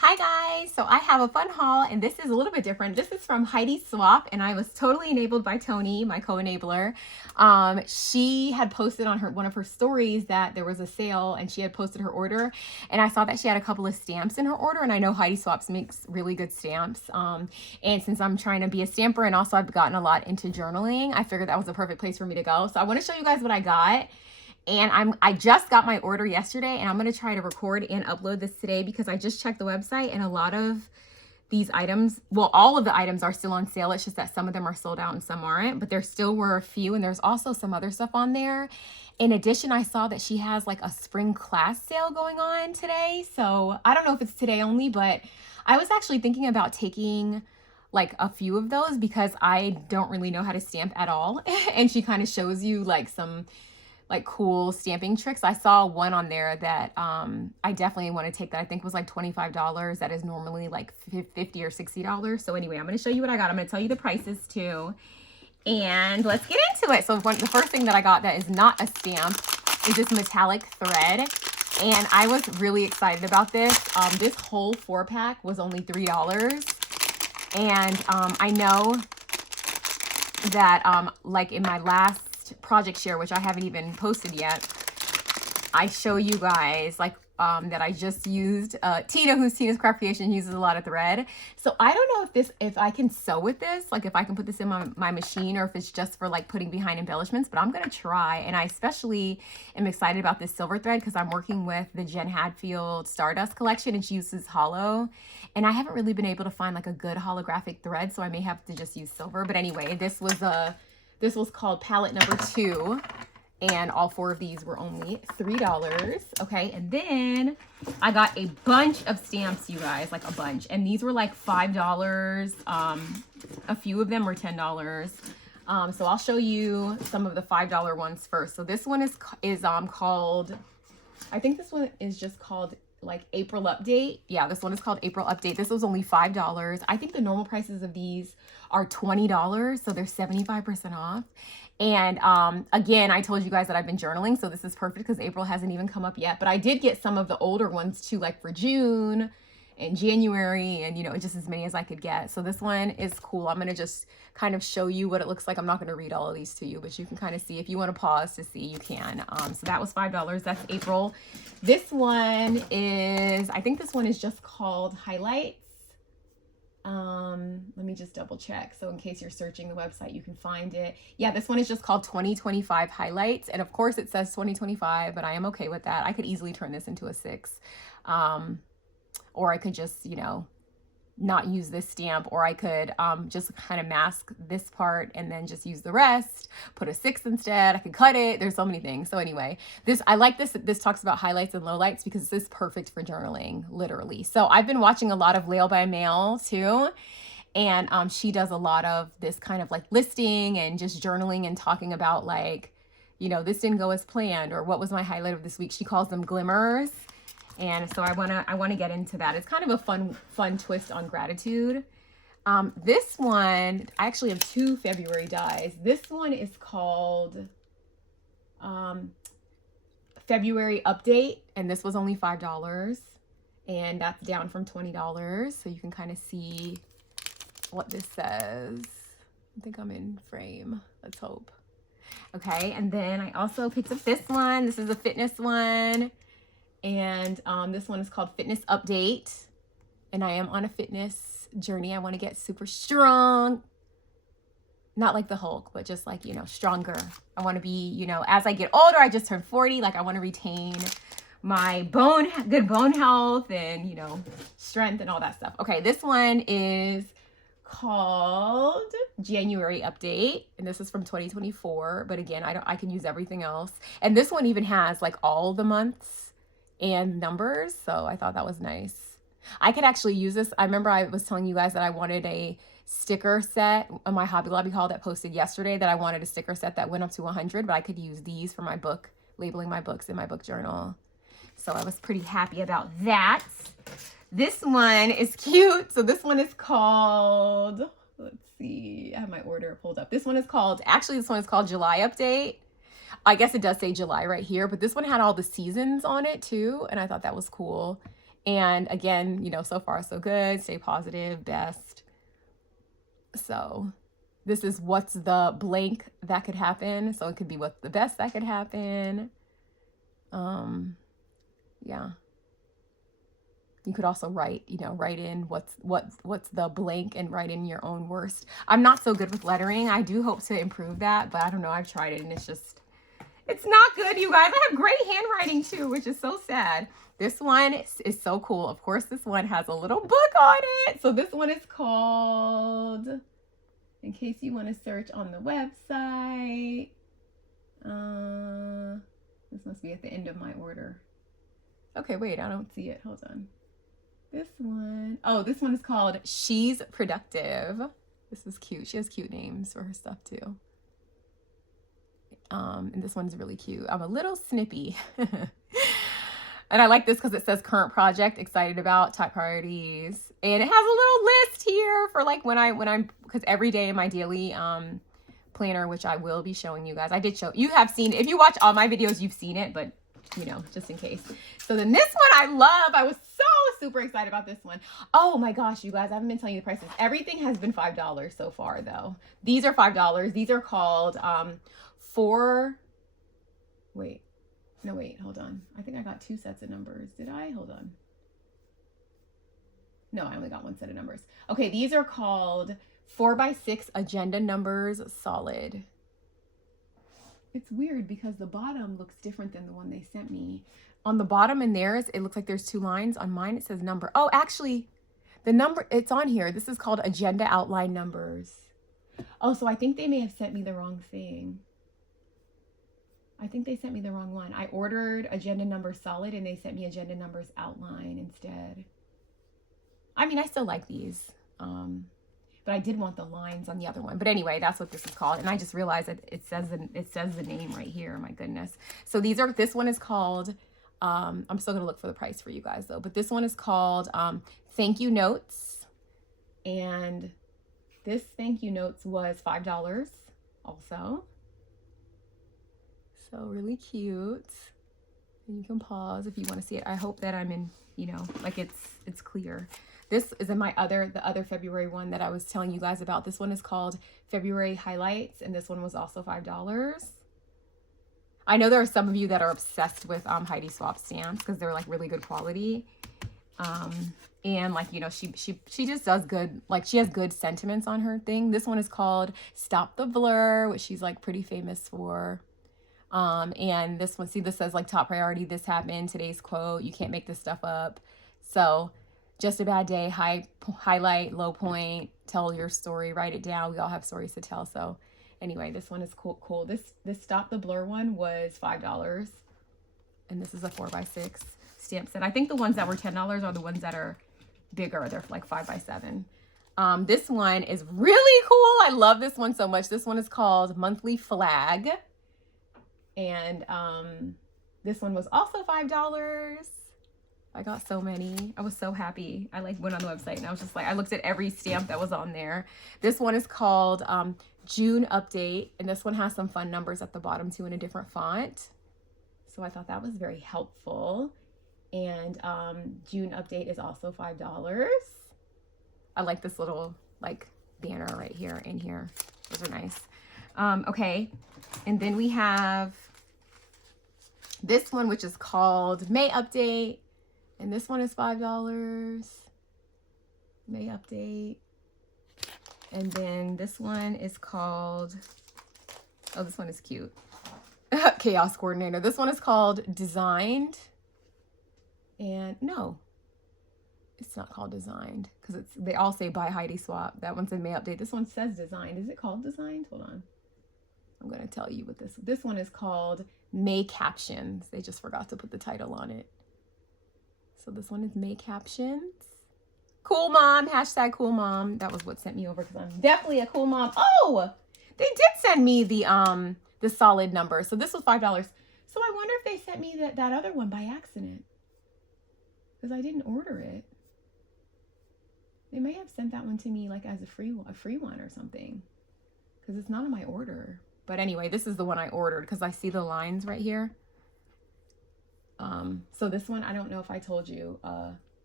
Hi guys, so I have a fun haul and this is a little bit different. This is from Heidi Swapp and I was totally enabled by Tony, my co-enabler. She had posted on one of her stories that there was a sale and she had posted her order, and I saw that she had a couple of stamps in her order, and I know Heidi Swaps makes really good stamps. And since I'm trying to be a stamper and also I've gotten a lot into journaling, I figured that was a perfect place for me to go. So I want to show you guys what I got. And I just got my order yesterday, and I'm going to try to record and upload this today because I just checked the website and a lot of these items, well, all of the items are still on sale. It's just that some of them are sold out and some aren't, but there still were a few, and there's also some other stuff on there. In addition, I saw that she has like a spring class sale going on today. So I don't know if it's today only, but I was actually thinking about taking like a few of those because I don't really know how to stamp at all. And she kind of shows you like some like cool stamping tricks. I saw one on there that I definitely want to take that I think was like $25. That is normally like $50 or $60. So anyway, I'm going to show you what I got. I'm going to tell you the prices too. And let's get into it. So the first thing that I got that is not a stamp is this metallic thread. And I was really excited about this. This whole 4-pack was only $3. And I know that like in my last project share, which I haven't even posted yet, I show you guys like that I just used Tina, who's Tina's Craft Creation, uses a lot of thread. So I don't know if I can sew with this, like if I can put this in my machine, or if it's just for like putting behind embellishments, but I'm gonna try. And I especially am excited about this silver thread because I'm working with the Jen Hadfield Stardust collection and she uses hollow, and I haven't really been able to find like a good holographic thread, so I may have to just use silver. But anyway, this was called palette number 2, and all 4 of these were only $3. Okay, and then I got a bunch of stamps, you guys, like a bunch, and these were like $5. A few of them were $10. So I'll show you some of the $5 ones first. So this one is called, I think this one is just called like April Update. Yeah, this one is called April Update. This was only $5. I think the normal prices of these are $20, so they're 75% off. And again, I told you guys that I've been journaling, so this is perfect because April hasn't even come up yet. But I did get some of the older ones too, like for June and January, and you know, just as many as I could get. So this one is cool. I'm gonna just kind of show you what it looks like. I'm not gonna read all of these to you, but you can kind of see. If you want to pause to see, you can. So that was $5. That's April. This one is, I think this one is just called Highlights. Let me just double check. So in case you're searching the website, you can find it. Yeah, this one is just called 2025 Highlights. And of course it says 2025, but I am okay with that. I could easily turn this into a 6. Or I could just, you know, not use this stamp, or I could just kind of mask this part and then just use the rest, put a 6 instead. I could cut it. There's so many things. So anyway, I like this. This talks about highlights and lowlights because this is perfect for journaling, literally. So I've been watching a lot of Lail by Mail too. And she does a lot of this kind of like listing and just journaling and talking about like, you know, this didn't go as planned, or what was my highlight of this week. She calls them glimmers. And so I wanna get into that. It's kind of a fun twist on gratitude. This one, I actually have 2 February dies. This one is called February Update, and this was only $5, and that's down from $20. So you can kind of see what this says. I think I'm in frame. Let's hope. Okay, and then I also picked up this one. This is a fitness one. And this one is called Fitness Update, and I am on a fitness journey. I want to get super strong, not like the Hulk, but just like, you know, stronger. I want to be, you know, as I get older, I just turned 40, like I want to retain my good bone health and, you know, strength and all that stuff. Okay, this one is called January Update, and this is from 2024, but again, I can use everything else. And this one even has like all the months and numbers, so I thought that was nice. I could actually use this. I remember I was telling you guys that I wanted a sticker set on my Hobby Lobby haul that posted yesterday, that I wanted a sticker set that went up to 100, but I could use these for my book, labeling my books in my book journal. So I was pretty happy about that. This one is cute. So this one is called, let's see, I have my order pulled up. This one is called July Update. I guess it does say July right here, but this one had all the seasons on it too, and I thought that was cool. And again, you know, so far so good. Stay positive, best. So this is what's the blank that could happen. So it could be what's the best that could happen. Yeah. You could also write, you know, write in what's the blank and write in your own worst. I'm not so good with lettering. I do hope to improve that, but I don't know. I've tried it and it's not good, you guys. I have great handwriting too, which is so sad. This one is so cool. Of course, this one has a little book on it. So this one is called, in case you want to search on the website, this must be at the end of my order. Okay, wait, I don't see it. Hold on. This one, oh, this one is called She's Productive. This is cute. She has cute names for her stuff too. And this one's really cute. I'm a little snippy. And I like this because it says current project, excited about, top priorities. And it has a little list here for like when I'm, because every day in my daily planner, which I will be showing you guys. I did show, you have seen, if you watch all my videos, you've seen it, but you know, just in case. So then this one I love. I was so super excited about this one. Oh my gosh, you guys, I haven't been telling you the prices. Everything has been $5 so far though. These are $5. These are called wait, hold on. I think I got 2 sets of numbers. Did I? Hold on. No, I only got 1 set of numbers. Okay, these are called 4x6 agenda numbers solid. It's weird because the bottom looks different than the one they sent me. On the bottom in theirs, it looks like there's 2 lines. On mine, it says number. Oh, actually, the number, it's on here. This is called agenda outline numbers. Oh, so I think they may have sent me the wrong thing. I think they sent me the wrong one. I ordered agenda numbers solid and they sent me agenda numbers outline instead. I mean, I still like these. But I did want the lines on the other one. But anyway, that's what this is called. And I just realized that it says the name right here. My goodness. So this one is called, I'm still going to look for the price for you guys though. But this one is called Thank You Notes. And this Thank You Notes was $5 also. So really cute. And you can pause if you want to see it. I hope that I'm in, you know, like it's clear. This is in the other February one that I was telling you guys about. This one is called February Highlights, and this one was also $5. I know there are some of you that are obsessed with Heidi Swapp stamps because they're like really good quality. And like, you know, she just does good, like she has good sentiments on her thing. This one is called Stop the Blur, which she's like pretty famous for. And this one, see, this says like top priority, this happened, today's quote, you can't make this stuff up. So just a bad day, highlight, low point, tell your story, write it down. We all have stories to tell. So anyway, this one is cool. This Stop the Blur one was $5. And this is a 4x6 stamp set. I think the ones that were $10 are the ones that are bigger. They're like 5x7. This one is really cool. I love this one so much. This one is called Monthly Flag. And this one was also $5. I got so many. I was so happy. I like went on the website and I was just like, I looked at every stamp that was on there. This one is called June Update. And this one has some fun numbers at the bottom too in a different font. So I thought that was very helpful. And June Update is also $5. I like this little like banner right here in here. Those are nice. Okay. And then we have this one, which is called May Update. And this one is $5. May Update. And then this one is called, oh, this one is cute. Chaos Coordinator. This one is called Designed. And no, it's not called Designed because they all say by Heidi Swapp. That one's in May Update. This one says Designed. Is it called Designed? Hold on. I'm going to tell you what this one is called May Captions. They just forgot to put the title on it. So this one is May Captions. Cool mom, hashtag cool mom. That was what sent me over because I'm definitely a cool mom. Oh, they did send me the solid number. So this was $5. So I wonder if they sent me that other one by accident because I didn't order it. They may have sent that one to me like as a free one or something because it's not in my order. But anyway, this is the one I ordered because I see the lines right here. So this one, I don't know if I told you,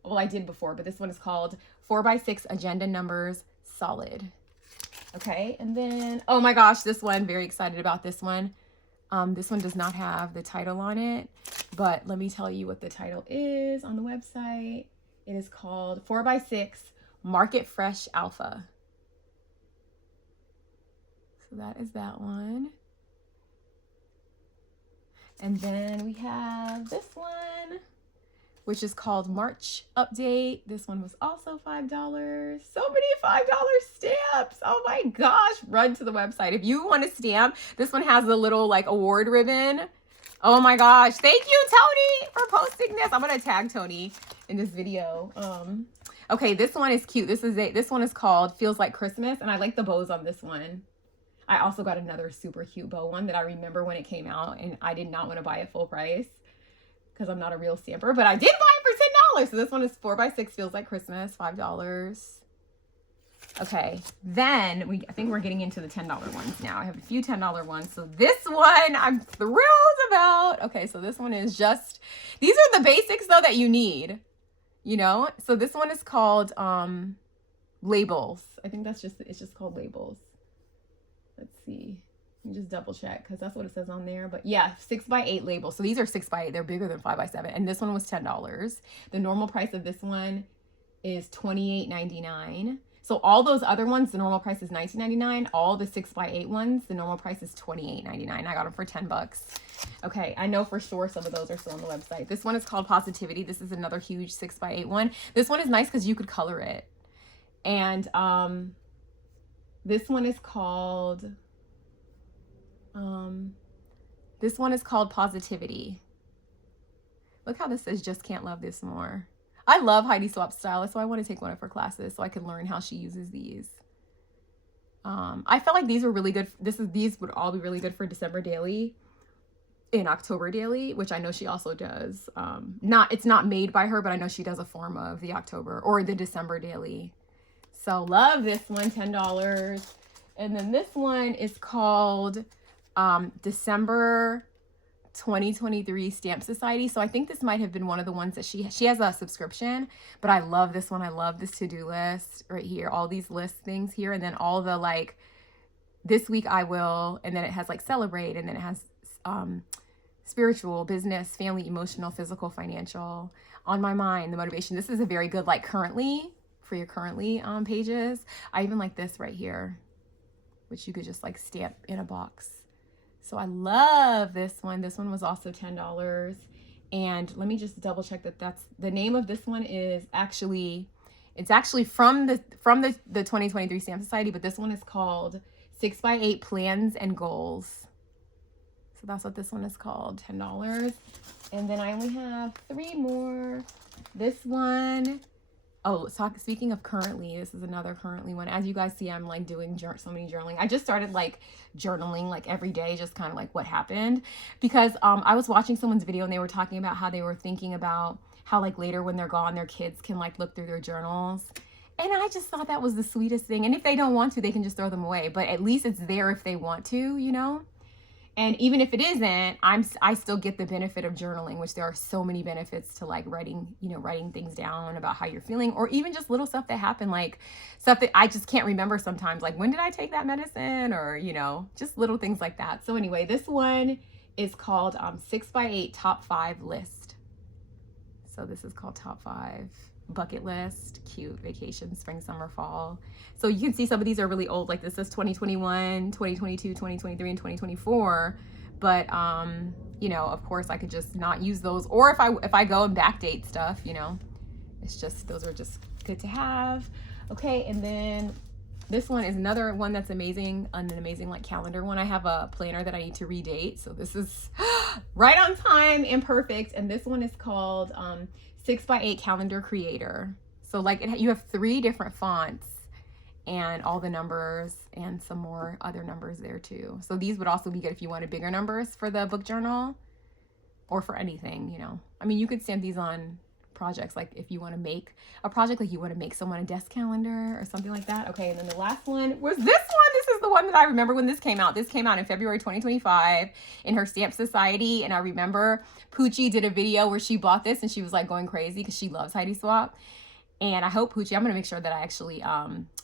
well, I did before, but this one is called 4x6 Agenda Numbers Solid. Okay, and then, oh my gosh, this one, very excited about this one. This one does not have the title on it, but let me tell you what the title is on the website. It is called 4x6 Market Fresh Alpha. So that is that one. And then we have this one, which is called March Update. This one was also $5. So many $5 stamps. Oh my gosh, run to the website. If you want a stamp, this one has a little like award ribbon. Oh my gosh, thank you, Tony, for posting this. I'm gonna tag Tony in this video. Okay, this one is cute. This one is called Feels Like Christmas, and I like the bows on this one. I also got another super cute bow one that I remember when it came out, and I did not want to buy it full price because I'm not a real stamper, but I did buy it for $10. So this one is 4x6 Feels Like Christmas, $5. Okay, then I think we're getting into the $10 ones now. I have a few $10 ones. So this one I'm thrilled about. Okay, so this one is just, these are the basics though that you need, you know? So this one is called labels. I think it's just called labels. Let's see. Let me just double check because that's what it says on there. But yeah, 6x8 labels. So these are 6x8. They're bigger than 5x7. And this one was $10. The normal price of this one is $28.99. So all those other ones, the normal price is $19.99. All the 6x8 ones, the normal price is $28.99. I got them for $10. Okay, I know for sure some of those are still on the website. This one is called Positivity. This is another huge 6x8 one. This one is nice because you could color it. And this one is called Positivity. Look how this says Just Can't Love This More. I love Heidi Swapp's style, so I want to take one of her classes so I can learn how she uses these. I felt like these were really good. These would all be really good for December daily and October daily, which I know she also does. It's not made by her, but I know she does a form of the October or the December daily. So love this one, $10. And then this one is called December 2023 Stamp Society. So I think this might have been one of the ones that she has a subscription, but I love this one. I love this to-do list right here, all these list things here, and then all the like this week I will, and then it has like celebrate, and then it has spiritual, business, family, emotional, physical, financial, on my mind, the motivation. This is a very good like currently for your currently pages. I even like this right here, which you could just like stamp in a box. So I love this one. This one was also $10. And let me just double check that that's the name of this one is actually, it's actually from the 2023 Stamp Society, but this one is called 6x8 Plans and Goals. So that's what this one is called, $10. And then I only have 3 more. This one, speaking of currently, this is another currently one. As you guys see, I'm like doing so many journaling. I just started like journaling like every day, just kind of like what happened, because I was watching someone's video and they were talking about how they were thinking about how like later when they're gone, their kids can like look through their journals. And I just thought that was the sweetest thing. And if they don't want to, they can just throw them away. But at least it's there if they want to, you know? And even if it isn't, I still get the benefit of journaling, which there are so many benefits to like writing things down about how you're feeling, or even just little stuff that happened, like stuff that I just can't remember sometimes, like when did I take that medicine, or, you know, just little things like that. So anyway, this one is called 6x8 Top 5 List. So this is called Top 5 Bucket List, cute, vacation, spring, summer, fall. So you can see some of these are really old, like this is 2021, 2022, 2023, and 2024. But you know, of course I could just not use those, or if I go and backdate stuff, you know, it's just, those are just good to have. Okay, and then this one is another one that's amazing, an amazing like calendar one. I have a planner that I need to redate, so this is right on time and perfect. And this one is called 6x8 Calendar Creator. So like you have 3 different fonts and all the numbers and some more other numbers there too. So these would also be good if you wanted bigger numbers for the book journal or for anything, you know. I mean, you could stamp these on projects, like if you want to make a project, like you want to make someone a desk calendar or something like that. Okay, and then the last one was this one. This is the one that I remember when this came out. This came out in February 2025 in her Stamp Society. And I remember Poochie did a video where she bought this and she was like going crazy because she loves Heidi Swapp. And I hope Poochie, I'm going to make sure that I actually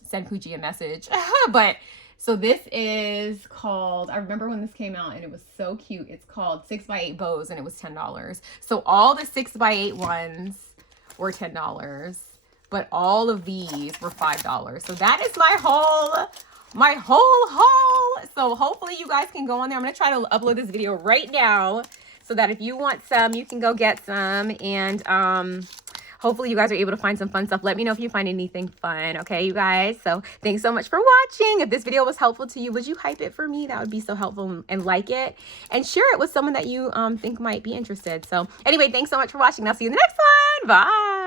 send Poochie a message. But so this is called, I remember when this came out and it was so cute. It's called 6x8 Bows and it was $10. So all the 6x8 ones were $10, but all of these were $5. So that is my whole haul. So hopefully you guys can go on there. I'm going to try to upload this video right now so that if you want some, you can go get some. And hopefully you guys are able to find some fun stuff. Let me know if you find anything fun. Okay, you guys? So thanks so much for watching. If this video was helpful to you, would you hype it for me? That would be so helpful, and like it and share it with someone that you think might be interested. So anyway, thanks so much for watching. I'll see you in the next one. Bye.